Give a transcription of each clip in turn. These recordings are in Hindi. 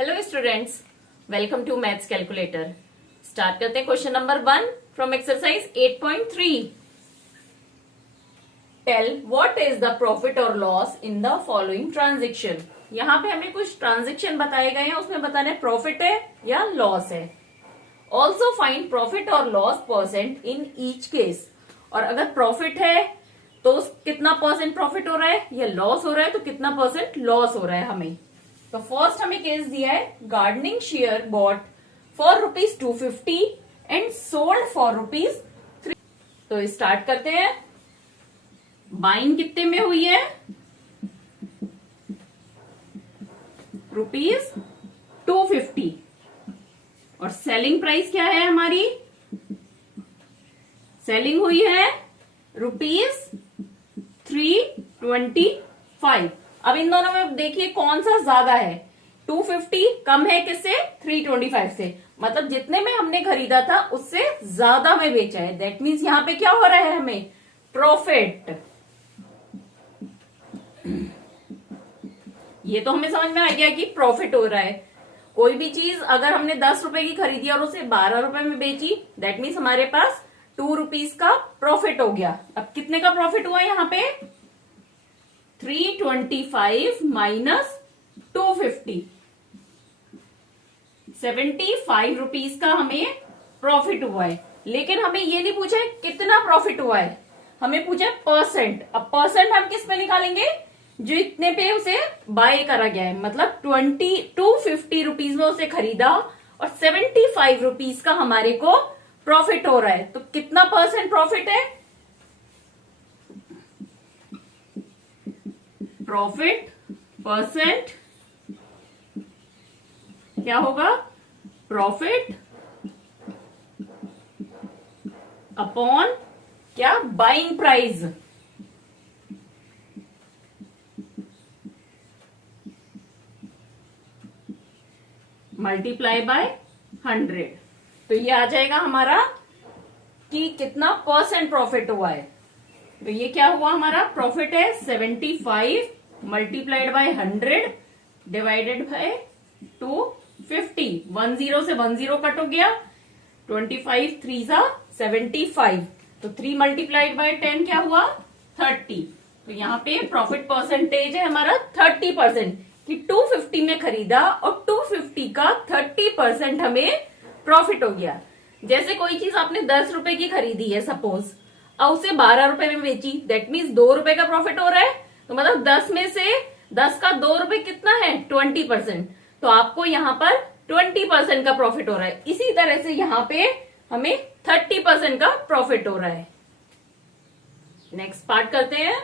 Hello students, welcome to maths calculator. Start करते हैं question number 1 from exercise 8.3। Tell what is the profit और loss in the following transaction. यहाँ पे हमें कुछ ट्रांजेक्शन बताए गए हैं, उसमें बताना है प्रॉफिट है या लॉस है। ऑल्सो फाइंड प्रॉफिट और loss percent in each case. और अगर प्रॉफिट है तो कितना परसेंट प्रॉफिट हो रहा है, या लॉस हो रहा है तो कितना परसेंट लॉस हो रहा है हमें। तो फर्स्ट हमें केस दिया है, gardening share bought for ₹250 and sold for ₹3। तो स्टार्ट करते हैं। बाइंग कितने में हुई है, ₹250, और सेलिंग प्राइस क्या है हमारी, सेलिंग हुई है ₹325। अब इन दोनों में देखिए कौन सा ज्यादा है। 250 कम है किससे, 325 से, मतलब जितने में हमने खरीदा था उससे ज्यादा में बेचा है। दैट मीन्स यहां पे क्या हो रहा है, हमें प्रॉफिट। ये तो हमें समझ में आ गया कि प्रॉफिट हो रहा है। कोई भी चीज अगर हमने 10 रुपए की खरीदी और उसे 12 रुपए में बेची, दैट मीन्स हमारे पास ₹2 का प्रॉफिट हो गया। अब कितने का प्रॉफिट हुआ यहाँ पे, 325 माइनस 250, ₹75 का हमें प्रॉफिट हुआ है। लेकिन हमें ये नहीं पूछा है कितना प्रॉफिट हुआ है, हमें पूछा है परसेंट। अब परसेंट हम किस पे निकालेंगे, जो इतने पे उसे बाय करा गया है, मतलब ₹250 में उसे खरीदा और ₹75 का हमारे को प्रॉफिट हो रहा है। तो कितना परसेंट प्रॉफिट है, प्रॉफिट परसेंट क्या होगा, प्रॉफिट अपॉन क्या, बाइंग प्राइस। Multiply by 100। तो ये आ जाएगा हमारा कि कितना परसेंट प्रॉफिट हुआ है। तो ये क्या हुआ, हमारा प्रॉफिट है 75 मल्टीप्लाइड बाय 100 डिवाइडेड बाय 250। 10 से 10 कट हो गया, 25 3 सा 75, तो 3 मल्टीप्लाइड बाय 10 क्या हुआ, 30। तो यहाँ पे प्रॉफिट परसेंटेज है हमारा 30%, कि 250 में खरीदा और 250 का 30% हमें प्रॉफिट हो गया। जैसे कोई चीज आपने 10 रुपए की खरीदी है सपोज, और उसे 12 रुपए में बेची, दैट मीन्स ₹2 का प्रॉफिट हो रहा है। तो मतलब 10 में से 10 का ₹2 कितना है, 20%। तो आपको यहाँ पर 20% का प्रॉफिट हो रहा है। इसी तरह से यहाँ पे हमें 30% का प्रॉफिट हो रहा है। नेक्स्ट पार्ट करते हैं।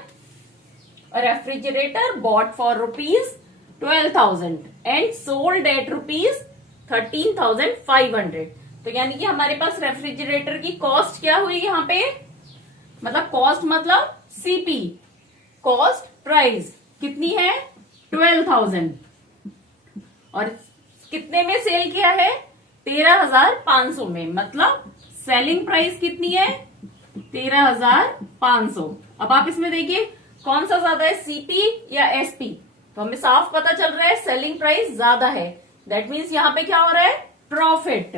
Refrigerator bought for ₹12,000 and sold at ₹13,500। तो यानी कि हमारे पास रेफ्रिजरेटर की कॉस्ट क्या हुई यहाँ पे, मतलब कॉस्ट मतलब सीपी, कॉस्ट प्राइस कितनी है, 12,000, और कितने में सेल किया है, 13,500 में, मतलब सेलिंग प्राइस कितनी है, 13,500। अब आप इसमें देखिए कौन सा ज्यादा है, सीपी या एसपी। तो हमें साफ पता चल रहा है सेलिंग प्राइस ज्यादा है। दैट मीन्स यहाँ पे क्या हो रहा है, प्रॉफिट।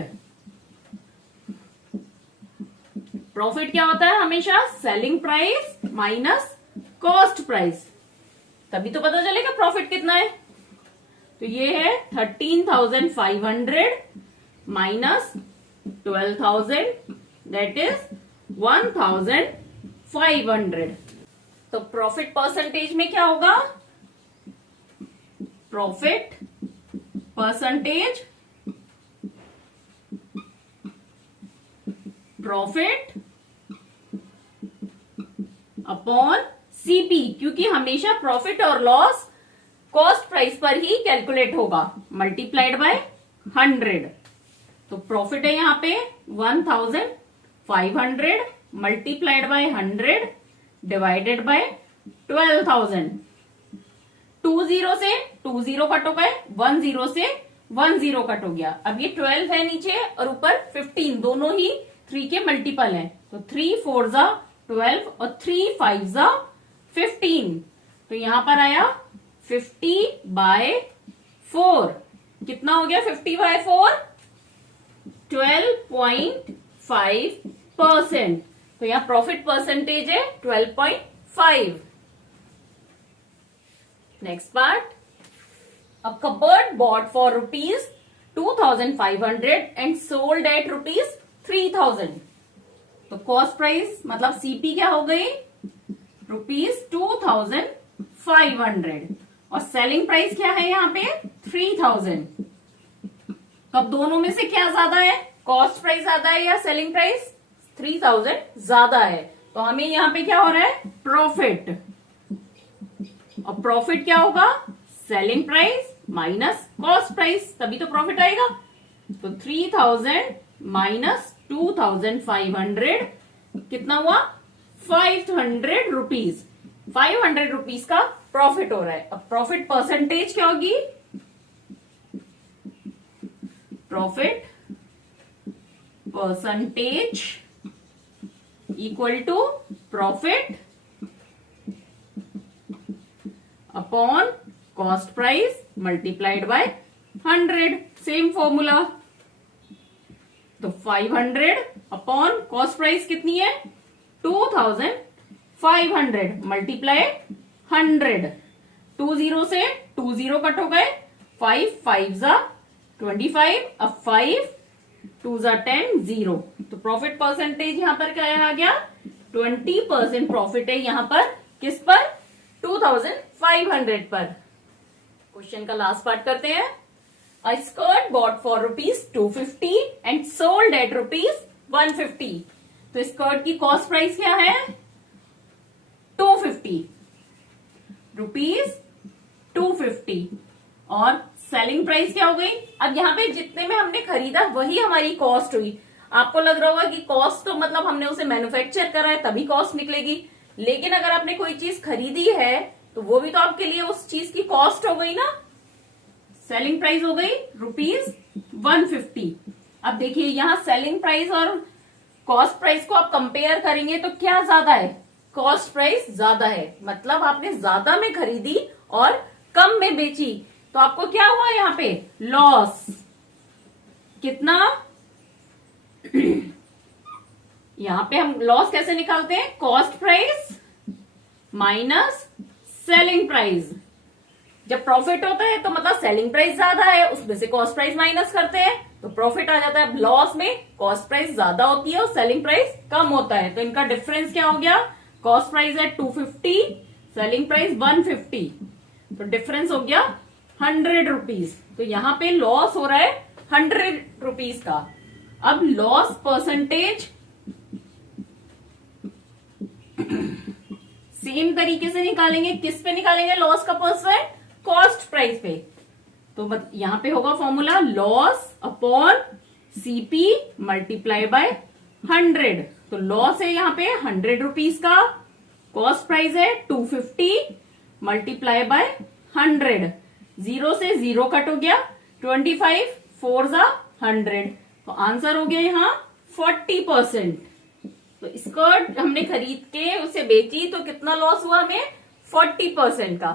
प्रॉफिट क्या होता है हमेशा, selling price minus cost price, तभी तो पता चलेगा प्रॉफिट कितना है। तो ये है 13,500 माइनस 12,000, दैट इज 1,500। तो प्रॉफिट परसेंटेज में क्या होगा, profit percentage, profit upon CP, क्योंकि हमेशा प्रॉफिट और लॉस कॉस्ट प्राइस पर ही कैलकुलेट होगा, मल्टीप्लाइड बाय 100। तो प्रॉफिट है यहाँ पे 1,500 मल्टीप्लाइड बाय 100 डिवाइडेड बाय 12,000। 20 से 20 कट हो गए, 10 से 10 कट हो गया। अब ये 12 है नीचे और ऊपर 15, दोनों ही 3 के मल्टीपल हैं। तो 3 4 12 और 3 5 15। तो यहां पर आया 50/4। कितना हो गया 50/4? 12.5%। तो यहाँ प्रॉफिट परसेंटेज है 12.5। Next part, a cupboard bought for ₹2,500 and sold at ₹3,000। तो कॉस्ट प्राइस मतलब सीपी क्या हो गई? ₹2,500 और सेलिंग प्राइस क्या है यहाँ पे? 3,000। तो अब दोनों में से क्या ज्यादा है? कॉस्ट प्राइस ज्यादा है या सेलिंग प्राइस? 3,000 ज्यादा है। तो हमें यहाँ पे क्या हो रहा है? प्रॉफिट। और प्रॉफिट क्या होगा? Selling price minus cost price, तभी तो प्रॉफिट आएगा। तो 3,000 माइनस 2,500 कितना हुआ? 500 रुपीज। 500 रुपीज का प्रॉफिट हो रहा है। अब प्रॉफिट परसेंटेज क्या होगी? Profit percentage equal to profit upon cost price multiplied by 100। Same formula. तो 500 अपॉन कॉस्ट प्राइस कितनी है? 2,500 मल्टीप्लाई 100। 20 से 20 कट हो गए। 5 5 25। अब 5 2 10 0। तो प्रॉफिट परसेंटेज यहां पर क्या आ गया? 20% प्रॉफिट है यहां पर। किस पर? 2,500 पर। क्वेश्चन का लास्ट पार्ट करते हैं। A skirt bought for ₹250 and sold at ₹150। तो स्कर्ट की कॉस्ट प्राइस क्या है? 250 रुपीज 250 और सेलिंग प्राइस क्या हो गई? अब यहाँ पे जितने में हमने खरीदा वही हमारी कॉस्ट हुई। आपको लग रहा होगा कि कॉस्ट तो मतलब हमने उसे मैन्युफैक्चर करा है तभी कॉस्ट निकलेगी, लेकिन अगर आपने कोई चीज खरीदी है तो वो भी तो आपके लिए उस चीज की कॉस्ट हो गई ना। सेलिंग प्राइस हो गई ₹150। अब देखिए यहाँ सेलिंग प्राइस और कॉस्ट प्राइस को आप कंपेयर करेंगे तो क्या ज्यादा है? कॉस्ट प्राइस ज्यादा है। मतलब आपने ज्यादा में खरीदी और कम में बेची, तो आपको क्या हुआ यहाँ पे? लॉस। कितना? यहां पे हम लॉस कैसे निकालते हैं? Cost price minus selling price. जब प्रॉफिट होता है तो मतलब सेलिंग प्राइस ज्यादा है, उसमें से कॉस्ट प्राइस माइनस करते हैं तो प्रॉफिट आ जाता है। लॉस में कॉस्ट प्राइस ज्यादा होती है और सेलिंग प्राइस कम होता है, तो इनका डिफरेंस क्या हो गया? कॉस्ट प्राइस है 250, सेलिंग प्राइस 150, तो डिफरेंस हो गया 100 रुपीज। तो यहां पे लॉस हो रहा है 100 रुपीज का। अब लॉस परसेंटेज सेम तरीके से निकालेंगे। किस पे निकालेंगे लॉस का परसेंट? कॉस्ट प्राइस पे। तो यहां पे होगा formula loss upon CP multiply by 100। तो लॉस है यहाँ पे 100 रुपीज का, कॉस्ट प्राइस है 250 मल्टीप्लाई बाय 100। 0 से 0 कट हो गया। 25 4 100। तो आंसर हो गया यहाँ 40%। तो स्कर्ट हमने खरीद के उसे बेची तो कितना लॉस हुआ हमें? 40% का।